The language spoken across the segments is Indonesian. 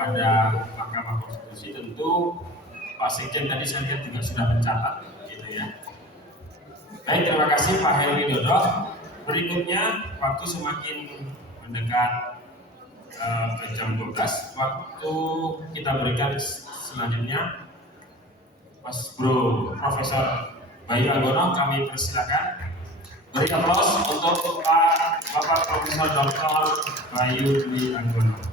kepada Mahkamah Konstitusi. Tentu Pak Sekjen tadi saya lihat juga sudah mencatat, gitu ya. Baik, terima kasih Pak Heru Widodo. Berikutnya, waktu semakin mendekat ke jam 12, waktu kita berikan selanjutnya Mas Bro Profesor Bayu Anggono, kami persilakan. Beri aplaus untuk Bapak Profesor Dr. Bayu Dwi Anggono.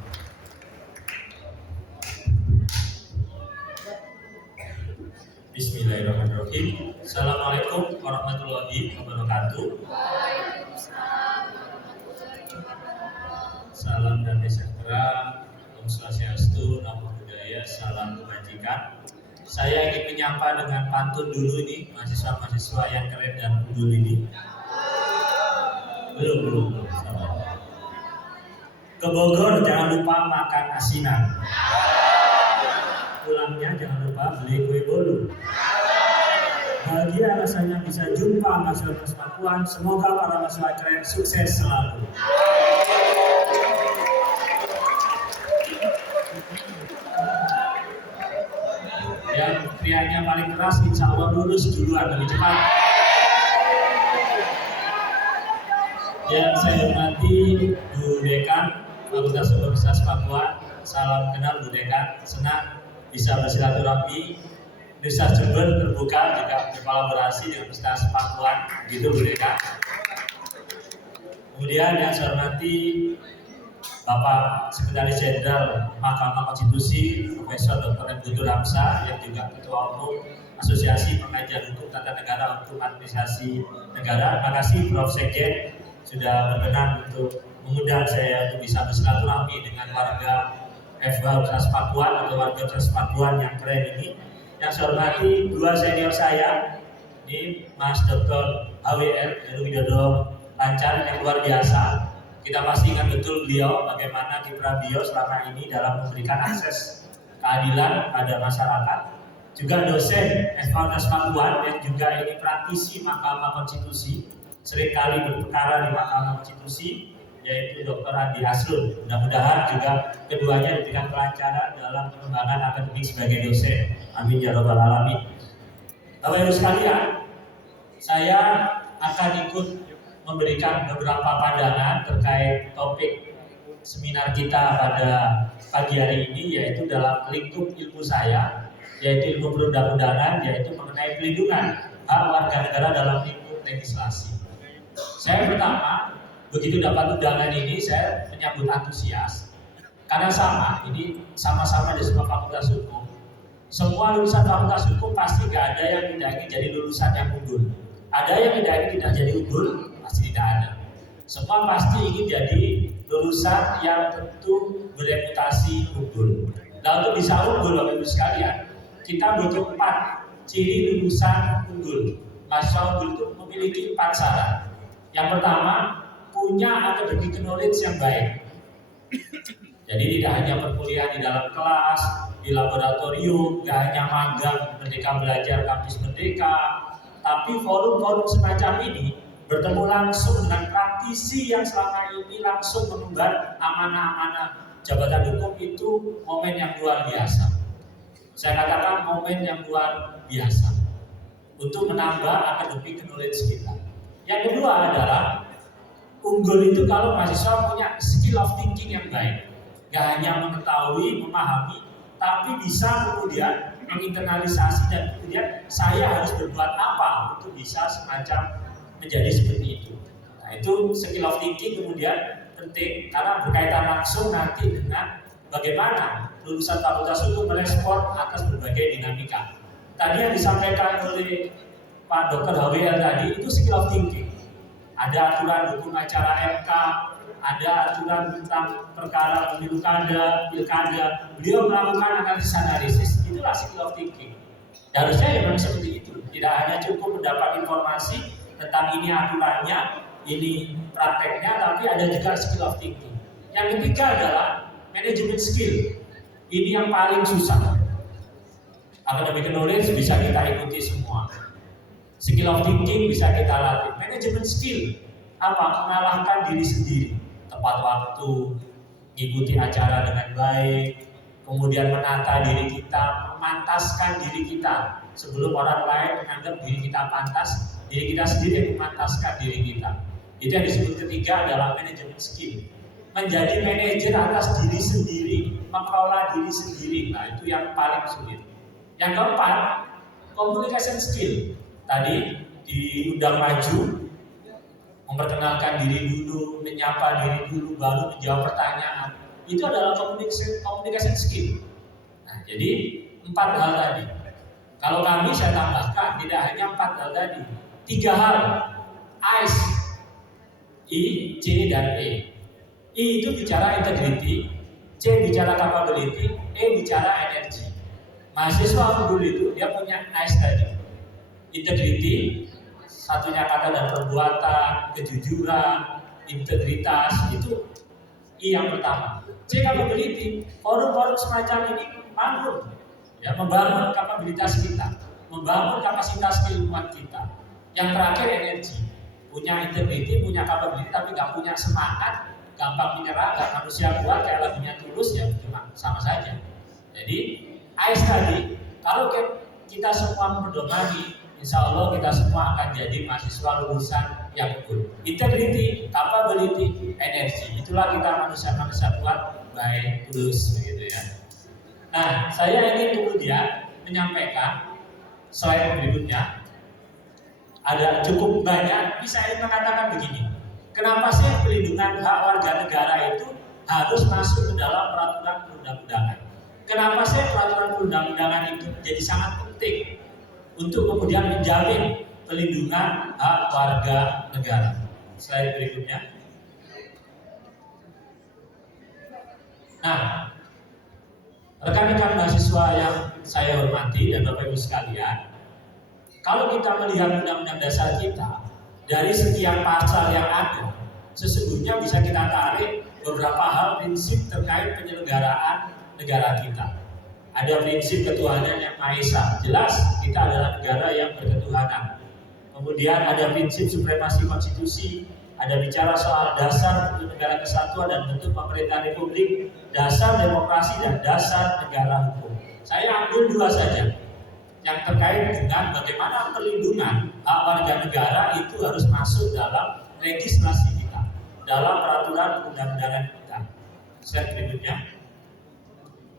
Bismillahirrahmanirrahim. Assalamualaikum warahmatullahi wabarakatuh. Salam damai sejahtera, Om Swastiastu, Namo Buddhaya, salam kebajikan. Saya ingin menyapa dengan pantun dulu nih, mahasiswa-mahasiswa yang keren dan unggul ini. Belum. Ke Bogor jangan lupa makan asinan. Pulangnya jangan lupa beli kue bolu. Bahagia rasanya bisa jumpa mahasiswa Pakuan. Semoga para mahasiswa keren sukses selalu. Yang teriaknya paling keras insya Allah lulus duluan lebih cepat. Yang saya hormati Bu Dekan Fakultas Universitas Papua, salam kenal Bu Dekan, senang bisa bersilaturahmi. Universitas Jember terbuka juga berkolaborasi dengan Universitas Pakuan, gitu Bu Dekan. Kemudian yang saya hormati Bapak Sekretaris Jenderal Mahkamah Konstitusi Profesor Dr. M. Guntur Hamzah yang juga Ketua Umum Asosiasi Pengajar Hukum Tata Negara untuk Administrasi Negara. Terima kasih Prof. Sekjen sudah berkenan untuk mengundang saya untuk bisa bersilaturahmi dengan warga FH Universitas Pakuan atau warga Universitas Pakuan yang keren ini. Yang saya hormati dua senior saya, ini Mas Dr. HWL Heru Widodo Lancar yang luar biasa. Kita pasti ingat betul beliau bagaimana kiprah beliau selama ini dalam memberikan akses keadilan pada masyarakat. Juga dosen Universitas Pakuan yang juga ini praktisi Mahkamah Konstitusi, seringkali berperkara di Mahkamah Konstitusi, yaitu Dr. Andi Asrun. Mudah-mudahan juga keduanya diberikan kelancaran dalam pengembangan akademik sebagai dosen. Amin ya rabbal alamin. Bapak Ibu sekalian, saya akan ikut memberikan beberapa pandangan terkait topik seminar kita pada pagi hari ini, yaitu dalam lingkup ilmu saya, yaitu ilmu perundang-undangan, yaitu mengenai pelindungan hak warga negara dalam lingkup legislasi. Saya pertama, begitu dapat undangan ini, saya menyambut antusias karena ini sama-sama di semua fakultas hukum. Semua lulusan fakultas hukum pasti gak ada yang tidak ingin jadi lulusan yang unggul. Ada yang tidak jadi unggul, pasti tidak ada. Semua pasti ingin jadi lulusan yang tentu bereputasi unggul. Nah, untuk bisa unggul Bapak Ibu sekalian, kita butuh 4 ciri lulusan unggul. Mahasiswa unggul itu memiliki 4 syarat. Yang pertama, punya academic knowledge yang baik. Jadi tidak hanya perkuliahan di dalam kelas, di laboratorium, tidak hanya magang Merdeka Belajar Kampus Merdeka, tapi forum-forum semacam ini bertemu langsung dengan praktisi yang selama ini langsung mengemban amanah-amanah jabatan hukum, itu momen yang luar biasa. Saya katakan momen yang luar biasa untuk menambah academic knowledge kita. Yang kedua adalah unggul itu kalau mahasiswa punya skill of thinking yang baik. Gak hanya mengetahui, memahami, tapi bisa kemudian menginternalisasi dan kemudian saya harus berbuat apa untuk bisa semacam menjadi seperti itu. Nah, itu skill of thinking kemudian penting karena berkaitan langsung nanti dengan bagaimana lulusan fakultas hukum merespon atas berbagai dinamika. Tadi yang disampaikan oleh Pak Dr. HWL tadi itu skill of thinking. Ada aturan hukum acara MK, ada aturan tentang perkara pemilu pilkada. Beliau melakukan analisis. Itulah skill of thinking. Dan harusnya memang seperti itu. Tidak hanya cukup mendapat informasi tentang ini aturannya, ini prakteknya, tapi ada juga skill of thinking. Yang ketiga adalah management skill. Ini yang paling susah. Academic knowledge bisa kita ikuti semua. Skill of thinking bisa kita latih. Management skill apa? Mengalahkan diri sendiri. Tepat waktu, mengikuti acara dengan baik, kemudian menata diri kita, memantaskan diri kita sebelum orang lain menganggap diri kita pantas, diri kita sendiri yang memantaskan diri kita. Itu yang disebut ketiga adalah manajemen skill. Menjadi manajer atas diri sendiri, mengelola diri sendiri. Nah, itu yang paling sulit. Yang keempat, communication skill. Tadi diundang maju, memperkenalkan diri dulu, menyapa diri dulu, baru menjawab pertanyaan. Itu adalah communication skill. Nah, jadi 4 hal tadi. Kalau kami saya tambahkan, tidak hanya 4 hal tadi, 3 hal. ICE, I, C, dan E. I itu bicara integrity, C bicara capability, E bicara energi. Mahasiswa dulu itu dia punya ICE tadi. Integrity, satunya kata dan perbuatan, kejujuran, integritas, itu I yang pertama. C capability, forum-forum semacam ini membangun kapabilitas kita, membangun kapasitas keilmuan kita. Yang terakhir energi, punya integrity, punya capability, tapi nggak punya semangat, gampang menyerah, nggak manusia kuat kayak lagunya Tulus, ya cuma sama saja. Jadi ICE tadi, kalau kita semua berdomani, insya Allah kita semua akan jadi mahasiswa lulusan yang unggul. Integrity, capability, energi, itulah kita manusia-manusia kuat, baik, tulus, begitu ya. Nah, saya ingin kemudian menyampaikan slide berikutnya. Ada cukup banyak, bisa saya mengatakan begini. Kenapa sih pelindungan hak warga negara itu harus masuk ke dalam peraturan perundang-undangan? Kenapa sih peraturan perundang-undangan itu menjadi sangat penting untuk kemudian menjamin pelindungan hak warga negara? Slide berikutnya. Nah, rekan-rekan mahasiswa yang saya hormati dan Bapak Ibu sekalian, kalau kita melihat Undang-Undang Dasar kita, dari sekian pasal yang ada, sesungguhnya bisa kita tarik beberapa hal prinsip terkait penyelenggaraan negara kita. Ada prinsip ketuhanan yang Maha Esa, jelas kita adalah negara yang berketuhanan. Kemudian ada prinsip supremasi konstitusi, ada bicara soal dasar untuk negara kesatuan dan bentuk pemerintahan republik, dasar demokrasi dan dasar negara hukum. Saya ambil 2 saja, yang terkait dengan bagaimana perlindungan hak warga negara itu harus masuk dalam legislasi kita, dalam peraturan undang-undangan kita. Slide berikutnya.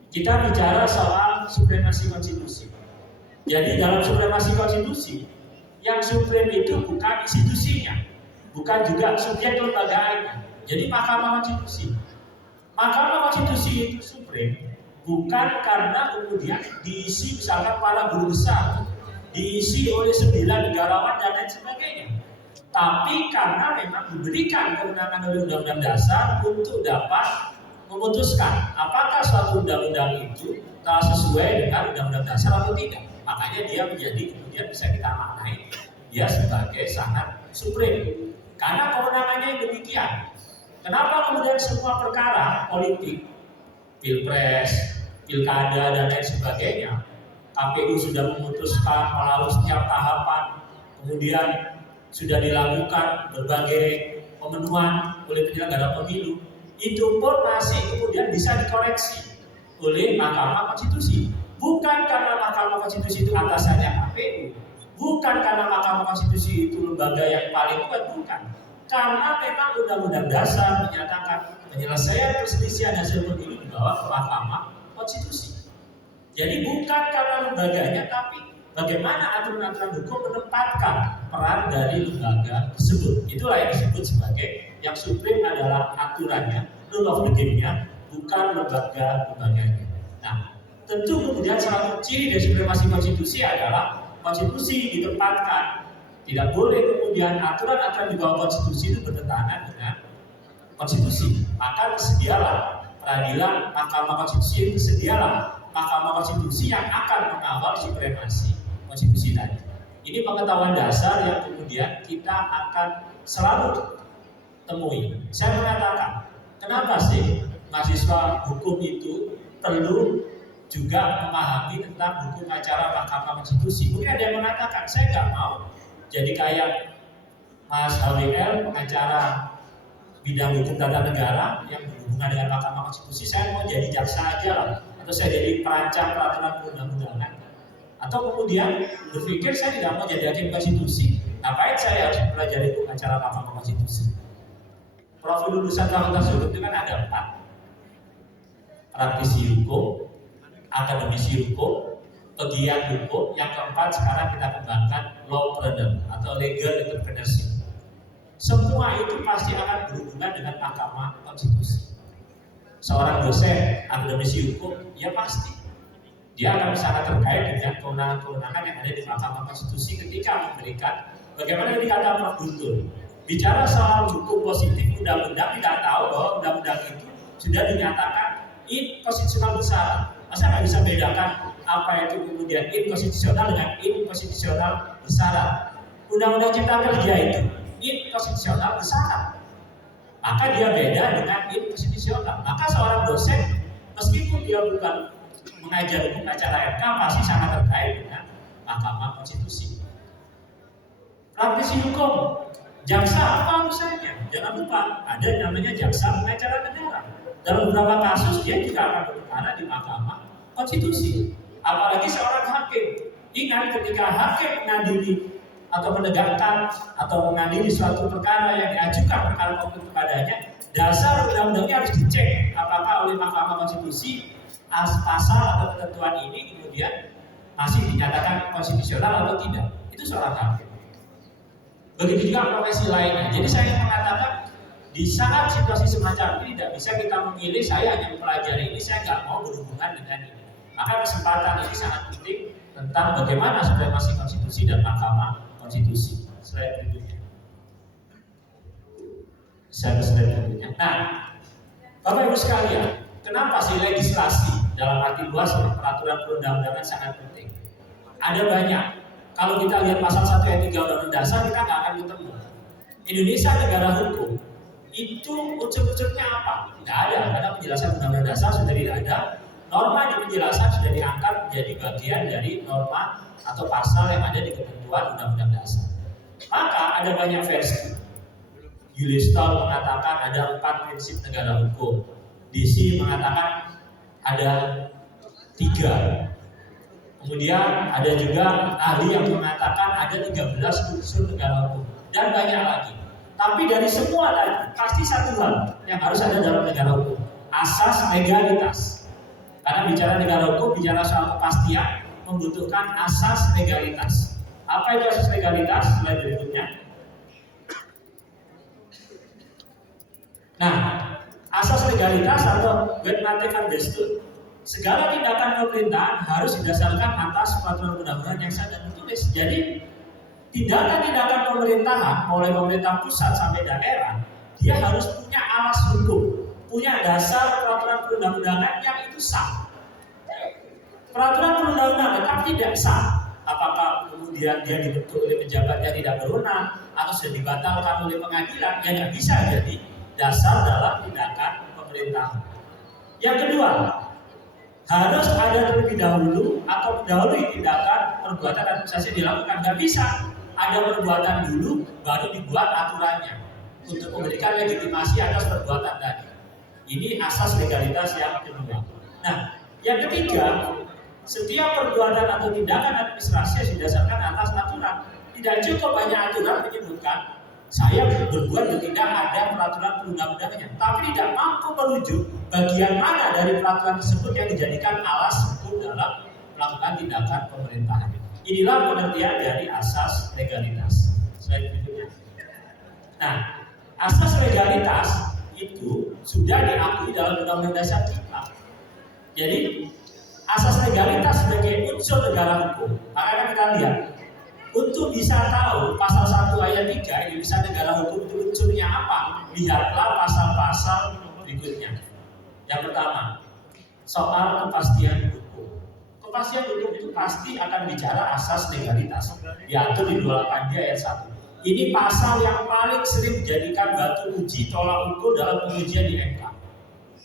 Kita bicara soal supremasi konstitusi. Jadi dalam supremasi konstitusi, yang suprem itu bukan institusinya, bukan juga subjek lembagaannya. Jadi Mahkamah Konstitusi. Mahkamah Konstitusi itu suprem bukan karena kemudian diisi misalkan para guru besar, diisi oleh 9 negarawan dan lain sebagainya, tapi karena memang diberikan kewenangan oleh Undang-Undang Dasar untuk dapat memutuskan apakah suatu undang-undang itu telah sesuai dengan Undang-Undang Dasar atau tidak. Makanya dia menjadi kemudian bisa kita maknai dia sebagai sangat suprem karena kewenangannya yang demikian. Kenapa kemudian semua perkara politik, pilpres, pilkada dan lain sebagainya, KPU sudah memutuskan melalui setiap tahapan, kemudian sudah dilakukan berbagai pemenuhan oleh penyelenggara pemilu, itu pun masih kemudian bisa dikoreksi oleh Mahkamah Konstitusi. Bukan karena Mahkamah Konstitusi itu atasannya KPU, bukan karena Mahkamah Konstitusi itu lembaga yang paling kuat, bukan. Karena memang Undang-Undang Dasar menyatakan penyelesaian perselisihan hasil pemilu dibawa ke Mahkamah Konstitusi. Jadi bukan karena lembaganya, tapi bagaimana aturan-aturan hukum menempatkan peran dari lembaga tersebut. Itulah yang disebut sebagai yang supreme adalah aturannya, rule of the game-nya, bukan lembaga-lembaganya. Nah, tentu kemudian salah satu ciri dari supremasi konstitusi adalah konstitusi ditempatkan. Tidak boleh kemudian aturan-aturan di bawah konstitusi itu bertentangan dengan konstitusi. Maka tersedialah peradilan Mahkamah Konstitusi, tersedialah Mahkamah Konstitusi yang akan mengawal supremasi konstitusi tadi. Ini pengetahuan dasar yang kemudian kita akan selalu temui. Saya mengatakan, kenapa sih mahasiswa hukum itu perlu juga memahami tentang hukum acara Mahkamah Konstitusi? Mungkin ada yang mengatakan, saya nggak mau jadi kayak Mas HWL, pengacara bidang hukum tata negara yang berhubungan dengan Mahkamah Konstitusi, saya mau jadi jaksa aja lah, atau saya jadi perancang peraturan perundang-undangan, atau kemudian berpikir saya tidak mau jadi hakim konstitusi, ngapain saya harus mempelajari hukum acara Mahkamah Konstitusi? Profil lulusan Fakultas Hukum itu kan ada 4, praktisi hukum, akademisi hukum, pegiat hukum, yang keempat sekarang kita kembangkan lawpreneur atau legal entrepreneurship. Semua itu pasti akan berhubungan dengan Mahkamah Konstitusi. Seorang dosen akademisi hukum, ya pasti dia akan sangat terkait dengan kewenangan-kewenangan yang ada di Mahkamah Konstitusi ketika memberikan, bagaimana yang dikatakan Prof. Guntur, bicara soal hukum positif undang-undang, tidak tahu bahwa undang-undang itu sudah dinyatakan inkonstitusional bersyarat. Masa nggak bisa bedakan apa itu kemudian inkonstitusional dengan inkonstitusional bersyarat? Undang-undang Cipta Kerja itu inkonstitusional bersyarat, maka dia beda dengan inkonstitusional. Maka seorang dosen meskipun dia bukan mengajar hukum acara MK pasti sangat terkait dengan Mahkamah Konstitusi. Praktisi hukum, jaksa apa misalnya? Jangan lupa ada namanya jaksa pengacara negara. Dalam beberapa kasus dia juga akan berperkara di Mahkamah Konstitusi. Apalagi seorang hakim. Ingat ketika hakim mengadili atau menegakkan atau mengadili suatu perkara yang diajukan perkara konkret kepadanya, dasar undang-undangnya harus dicek apakah oleh Mahkamah Konstitusi pasal atau ketentuan ini kemudian masih dinyatakan konstitusional atau tidak. Itu seorang hakim. Begitu juga profesi lainnya. Jadi saya mengatakan di saat situasi semacam ini tidak bisa kita memilih saya hanya mempelajari ini, saya nggak mau berhubungan dengan ini. Maka kesempatan ini sangat penting tentang bagaimana supremasi konstitusi dan Mahkamah Konstitusi. Slide berikutnya. Slide berikutnya. Nah, Bapak Ibu sekalian, kenapa sih legislasi dalam arti luas peraturan perundang-undangan sangat penting? Ada banyak. Kalau kita lihat pasal 1 ayat 3 Undang-Undang Dasar, kita nggak akan ketemu. Indonesia negara hukum. Itu unsur-unsurnya apa? Tidak ada, karena penjelasan Undang-Undang Dasar sudah tidak ada. Norma di penjelasan sudah diangkat menjadi bagian dari norma atau pasal yang ada di ketentuan Undang-Undang Dasar. Maka ada banyak versi. Julius Stone mengatakan ada 4 prinsip negara hukum. DC mengatakan ada 3. Kemudian ada juga ahli yang mengatakan ada 13 unsur negara hukum dan banyak lagi. Tapi dari semua tadi pasti satu hal yang harus ada dalam negara hukum, asas legalitas. Karena bicara negara hukum, bicara soal kepastian, membutuhkan asas legalitas. Apa itu asas legalitas? Slide berikutnya. Nah, asas legalitas atau Wetmate Destur. Segala tindakan pemerintahan harus didasarkan atas peraturan undang-undang yang sah dan tertulis. Jadi, tindakan-tindakan pemerintahan, mulai pemerintah pusat sampai daerah, dia harus punya alas hukum, punya dasar peraturan perundang-undangan yang itu sah. Peraturan perundang-undangan tapi tidak sah. Apakah kemudian dia dibentuk oleh pejabat yang tidak berwenang atau sudah dibatalkan oleh pengadilan, ya nggak bisa jadi dasar dalam tindakan pemerintahan. Yang kedua, harus ada terlebih dahulu atau mendahului tindakan perbuatan administrasi dilakukan. Nggak bisa ada perbuatan dulu baru dibuat aturannya untuk memberikan legitimasi atas perbuatan tadi. Ini asas legalitas yang kedua. Nah, yang ketiga, setiap perbuatan atau tindakan administrasi harus didasarkan atas aturan. Tidak cukup hanya aturan menyebutkan saya berbuat ketika ada peraturan perundang-undangannya, tapi tidak mampu merujuk bagian mana dari peraturan tersebut yang dijadikan alas hukum dalam melakukan tindakan pemerintahan. Inilah pengertian dari asas legalitas. Slide berikutnya. Nah, asas legalitas itu sudah diakui dalam Undang-Undang Dasar kita. Jadi, asas legalitas sebagai unsur negara hukum. Makanya kita lihat, untuk bisa tahu pasal 1 ayat 3 Indonesia negara hukum itu unsurnya apa, lihatlah pasal-pasal berikutnya. Yang pertama, soal kepastian hukum. Kepastian hukum itu pasti akan bicara asas legalitas, diatur di 28 ayat 1. Ini pasal yang paling sering dijadikan batu uji tolak ukur dalam pengujian di MK.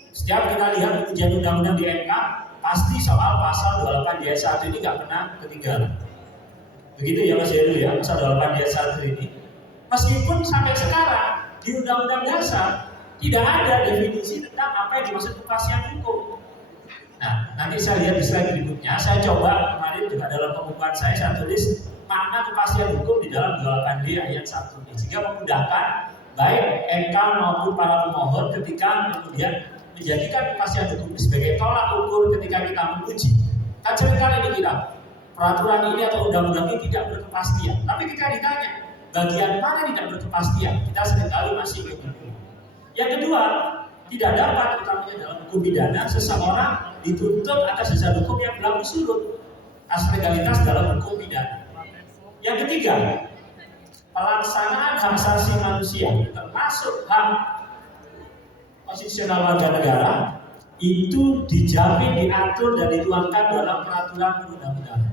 Setiap kita lihat pengujian undang-undang di MK, pasti soal pasal 28 ayat 1 ini nggak pernah ketinggalan. Begitu ya Mas Heru ya, pasal 28 ayat 1 ini. Meskipun sampai sekarang di Undang-Undang Dasar tidak ada definisi tentang apa yang dimaksud kepastian hukum. Nah, nanti saya lihat di slide berikutnya. Saya coba kemarin juga dalam pembukaan saya tulis makna kepastian hukum di dalam 28D ayat 1 ini, sehingga memudahkan baik MK maupun para pemohon ketika kemudian menjadikan kepastian hukum sebagai tolak ukur ketika kita menguji. Kan seringkali dikira peraturan ini atau undang-undang ini tidak berkepastian, tapi ketika ditanya bagian mana tidak berkepastian, kita seringkali masih bingung. Yang kedua, tidak dapat utamanya dalam hukum pidana seseorang dituntut atas dasar hukum yang berlaku surut, asas legalitas dalam hukum pidana. Yang ketiga, pelaksanaan hak asasi manusia termasuk hak konstitusional warga negara itu dijamin, diatur dan dituangkan dalam peraturan perundang-undangan.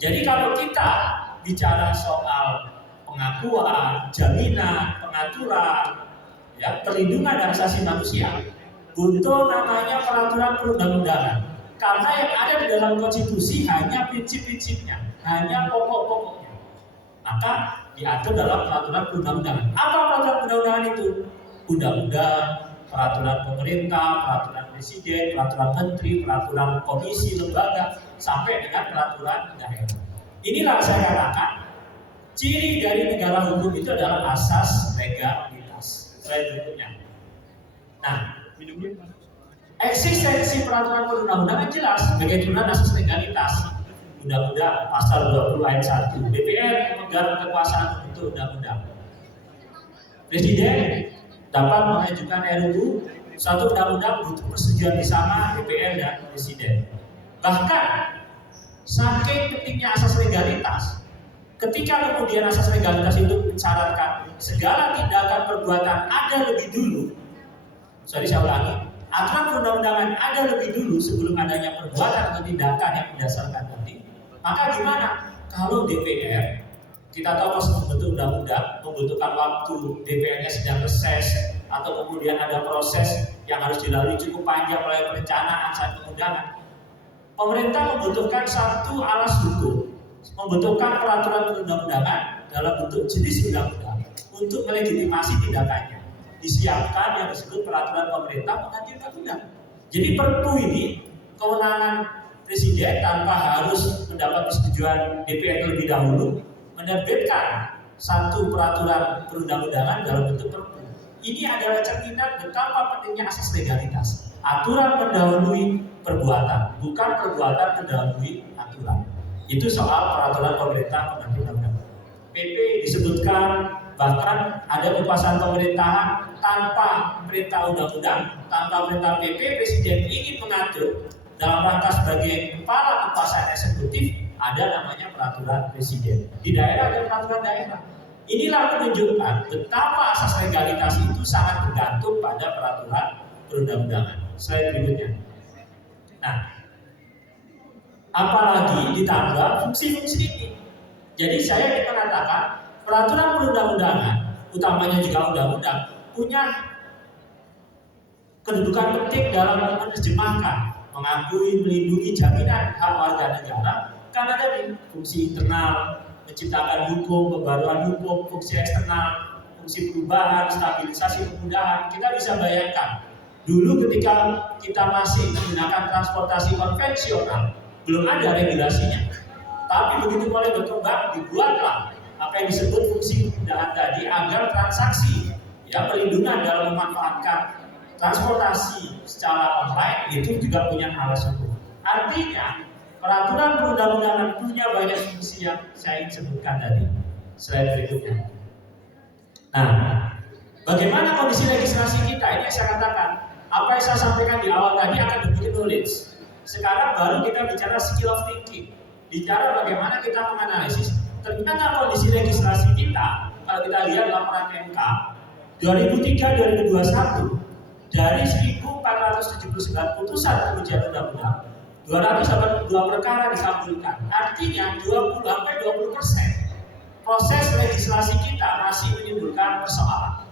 Jadi kalau kita bicara soal pengakuan, jaminan, pengaturan, ya, perlindungan hak asasi manusia, butuh namanya peraturan perundang-undangan. Karena yang ada di dalam konstitusi hanya prinsip-prinsipnya, hanya pokok-pokoknya. Maka diatur dalam peraturan perundang-undangan. Apa peraturan perundang-undangan itu? Undang-undang, peraturan pemerintah, peraturan presiden, peraturan menteri, peraturan komisi, lembaga, sampai dengan peraturan daerah. Inilah saya katakan ciri dari negara hukum itu adalah asas legalitas. Slide berikutnya. Nah, eksistensi peraturan perundang-undangan jelas sebagai turunan asas legalitas. Undang-undang pasal 20 ayat 1, DPR memegang kekuasaan untuk undang-undang. Presiden dapat mengajukan RUU, satu undang-undang butuh persetujuan bersama DPR dan Presiden. Bahkan saking pentingnya asas legalitas, ketika kemudian asas legalitas itu mensyaratkan segala tindakan perbuatan ada lebih dulu. Saya ulangi, aturan perundang-undangan ada lebih dulu sebelum adanya perbuatan atau tindakan yang mendasarkan tadi. Maka gimana kalau DPR, kita tahu proses membentuk undang-undang membutuhkan waktu, DPR-nya sedang reses atau kemudian ada proses yang harus dilalui cukup panjang mulai perencanaan sampai pengundangan. Pemerintah membutuhkan satu alas hukum, membutuhkan peraturan perundang-undangan dalam bentuk jenis undang-undang untuk melegitimasi tindakannya. Disiapkan yang disebut peraturan pemerintah pengganti undang-undang. Jadi Perpu ini kewenangan Presiden tanpa harus mendapat persetujuan DPR terlebih dahulu menerbitkan satu peraturan perundang-undangan dalam bentuk Perpu. Ini adalah cerminan betapa pentingnya asas legalitas. Aturan mendahului perbuatan, bukan perbuatan mendahului aturan. Itu soal peraturan pemerintah pengganti undang-undang. PP disebutkan bahkan ada kekuasaan pemerintahan tanpa perintah undang-undang, tanpa perintah PP, Presiden ingin mengatur dalam rangka sebagai kepala kekuasaan eksekutif ada namanya peraturan presiden. Di daerah ada peraturan daerah. Inilah menunjukkan betapa asas legalitas itu sangat bergantung pada peraturan perundang-undangan. Slide berikutnya. Nah, apalagi ditambah fungsi-fungsi ini. Jadi saya ingin mengatakan peraturan perundang-undangan, utamanya juga undang-undang, punya kedudukan penting dalam menerjemahkan, mengakui, melindungi jaminan hak warga negara karena tadi fungsi internal, menciptakan hukum, pembaruan hukum, fungsi eksternal, fungsi perubahan, stabilisasi, kemudahan. Kita bisa bayangkan dulu ketika kita masih menggunakan transportasi konvensional, belum ada regulasinya. Tapi begitu mulai berkembang, dibuatlah apa yang disebut fungsi kemudahan tadi agar transaksi, ya, perlindungan dalam memanfaatkan transportasi secara online itu juga punya alas hukum. Artinya peraturan perundang-undangan punya banyak fungsi yang saya ingin sebutkan tadi. Slide berikutnya. Nah, bagaimana kondisi legislasi kita? Ini yang saya katakan. Apa yang saya sampaikan di awal tadi akan begitu knowledge. Sekarang baru kita bicara skill of thinking. Bicara bagaimana kita menganalisis. Ternyata kondisi legislasi kita, kalau kita lihat laporan MK 2003-2021, dari 1.479 putusan pengujian undang-undang, 282 perkara dikabulkan. Artinya 20-20% proses legislasi kita masih menimbulkan persoalan.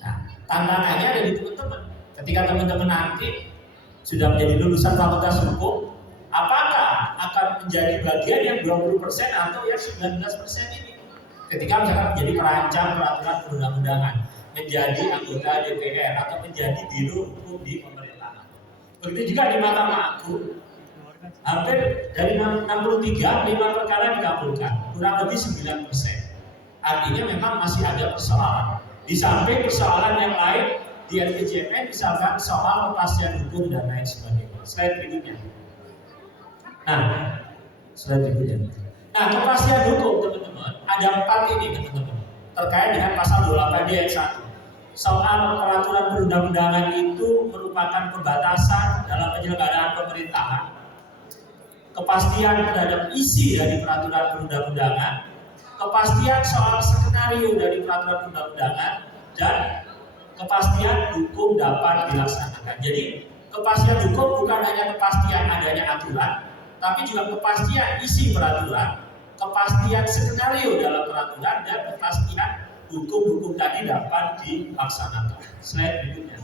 Nah, tantangannya ada di teman-teman. Ketika teman-teman nanti sudah menjadi lulusan fakultas hukum, apakah akan menjadi bagian yang 20% atau yang 19% ini? Ketika misalkan menjadi perancang peraturan perundang-undangan, menjadi anggota DPR atau menjadi biro hukum di pemerintahan. Begitu juga di Mahkamah Agung, hampir dari 63, 5 perkara dikabulkan, kurang lebih 9%. Artinya memang masih ada persoalan. Di samping persoalan yang lain di LPJMN, misalkan soal kepastian hukum dan lain sebagainya. Slide berikutnya. Nah, slide berikutnya. Nah, kepastian hukum teman-teman, ada 4 ini teman-teman, terkait dengan pasal 28 ayat 1. Soal peraturan perundang-undangan itu merupakan pembatasan dalam penyelenggaraan pemerintahan, kepastian terhadap isi dari peraturan perundang-undangan, kepastian soal skenario dari peraturan perundang-undangan, dan kepastian hukum dapat dilaksanakan. Jadi kepastian hukum bukan hanya kepastian adanya aturan, tapi juga kepastian isi peraturan, kepastian skenario dalam peraturan, dan kepastian hukum-hukum tadi dapat dilaksanakan. Slide berikutnya.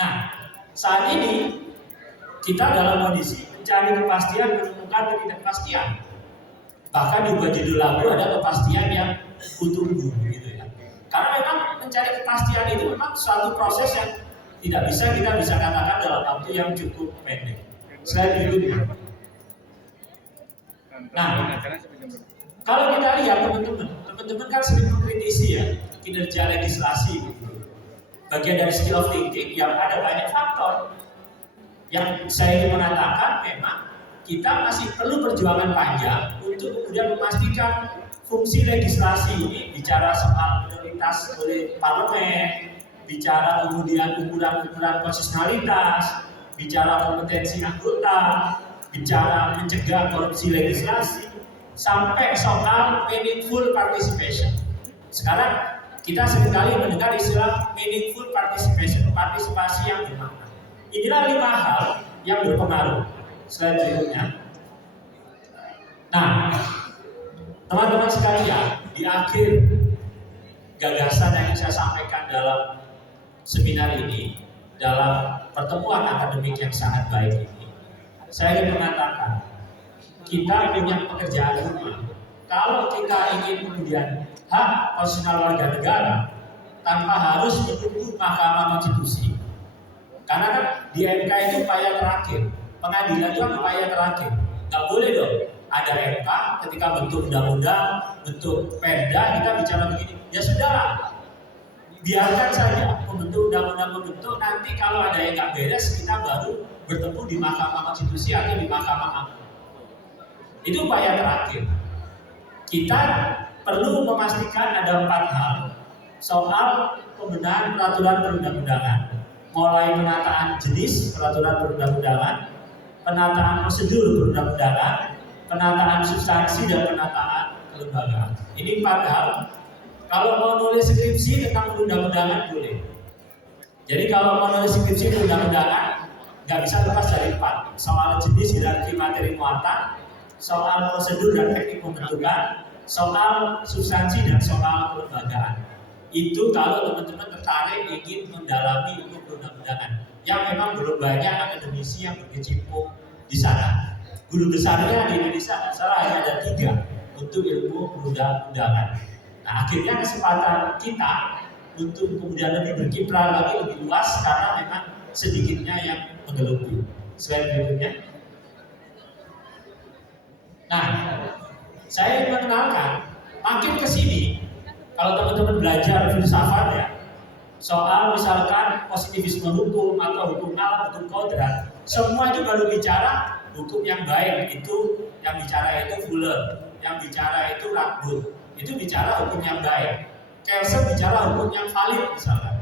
Nah, saat ini kita dalam kondisi mencari kepastian, menemukan ketidakpastian. Bahkan di judul lagu ada kepastian yang kutunggu, gitu ya. Karena memang mencari kepastian itu memang suatu proses yang tidak bisa kita katakan dalam waktu yang cukup pendek. Slide berikutnya. Nah, kalau kita lihat teman-teman kan sering mengkritisi ya kinerja legislasi gitu. Bagian dari skill of thinking yang ada banyak faktor. Yang saya ingin mengatakan memang kita masih perlu perjuangan panjang untuk kemudian memastikan fungsi legislasi ini, bicara soal prioritas oleh parlemen, bicara kemudian ukuran-ukuran konstitusionalitas, bicara kompetensi anggota, bicara mencegah korupsi legislasi, sampai soal meaningful participation. Sekarang kita seringkali mendengar istilah meaningful participation, partisipasi yang bermakna. Inilah 5 hal yang berpengaruh. Slide berikutnya. Nah, teman-teman sekalian, di akhir gagasan yang saya sampaikan dalam seminar ini, dalam pertemuan akademik yang sangat baik ini, saya ingin mengatakan kita punya pekerjaan rumah. Kalau kita ingin kemudian hak konstitusional warga negara tanpa harus menunggu Mahkamah Konstitusi, karena kan di MK itu upaya terakhir, pengadilan itu upaya terakhir. Nggak boleh dong ada MK ketika bentuk undang-undang, bentuk perda kita bicara begini. Ya sudahlah, biarkan saja pembentuk undang-undang membentuk. Nanti kalau ada yang nggak beres, kita baru bertemu di Mahkamah Konstitusi atau di Mahkamah Agung. Itu upaya terakhir. Kita perlu memastikan ada 4 hal soal pembenahan peraturan perundang-undangan, mulai penataan jenis peraturan perundang-undangan, penataan prosedur perundang-undangan, penataan substansi, dan penataan kelembagaan. Ini 4 hal. Kalau mau nulis skripsi tentang perundang-undangan boleh. Jadi kalau mau nulis skripsi perundang-undangan nggak bisa lepas dari 4. Soal jenis hierarki materi muatan, soal prosedur dan teknik pembentukan, soal substansi, dan soal kelembagaan. Itu kalau teman-teman tertarik ingin mendalami ilmu perundang-undangan, yang memang belum banyak akademisi yang berkecimpung di sana. Guru besarnya di Indonesia salah hanya ada 3 untuk ilmu perundang-undangan. Nah, akhirnya kesempatan kita untuk kemudian lebih berkiprah lagi lebih luas karena memang sedikitnya yang menggeluti. Slide berikutnya. Nah, saya ingin mengenalkan, makin ke sini, kalau teman-teman belajar filsafat ya, soal misalkan positivisme hukum atau hukum alam, hukum kodrat, semua itu baru bicara hukum yang baik. Itu yang bicara itu Fuller, yang bicara itu Radbud, itu bicara hukum yang baik. Kelsen bicara hukum yang valid misalkan.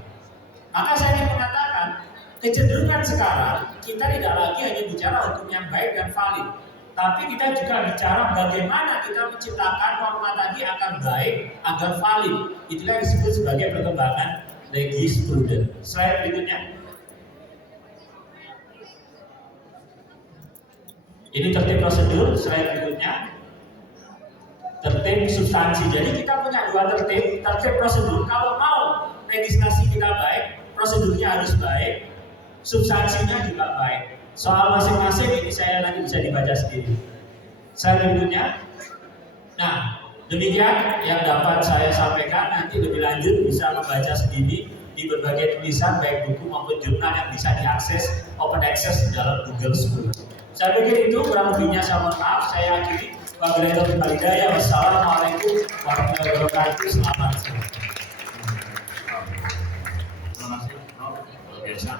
Maka saya ingin mengatakan, kecenderungan sekarang kita tidak lagi hanya bicara hukum yang baik dan valid, tapi kita juga bicara bagaimana kita menciptakan norma tadi akan baik, agar valid. Itulah yang disebut sebagai perkembangan legisprudens. Slide berikutnya. Ini tertib prosedur. Slide berikutnya. Tertib substansi. Jadi kita punya 2 tertib. Tertib prosedur. Kalau mau legislasi kita baik, prosedurnya harus baik, substansinya juga baik. Soal masing-masing ini saya nanti bisa dibaca sendiri. Slide berikutnya. Nah, demikian yang dapat saya sampaikan. Nanti lebih lanjut bisa membaca sendiri di berbagai tulisan baik buku maupun jurnal yang bisa diakses open access di dalam Google School. Saya pikir itu kurang lebihnya, saya mohon maaf. Saya akhiri. Wassalamualaikum warahmatullahi wabarakatuh. Selamat sore. Terima kasih, Prof. Luar biasa.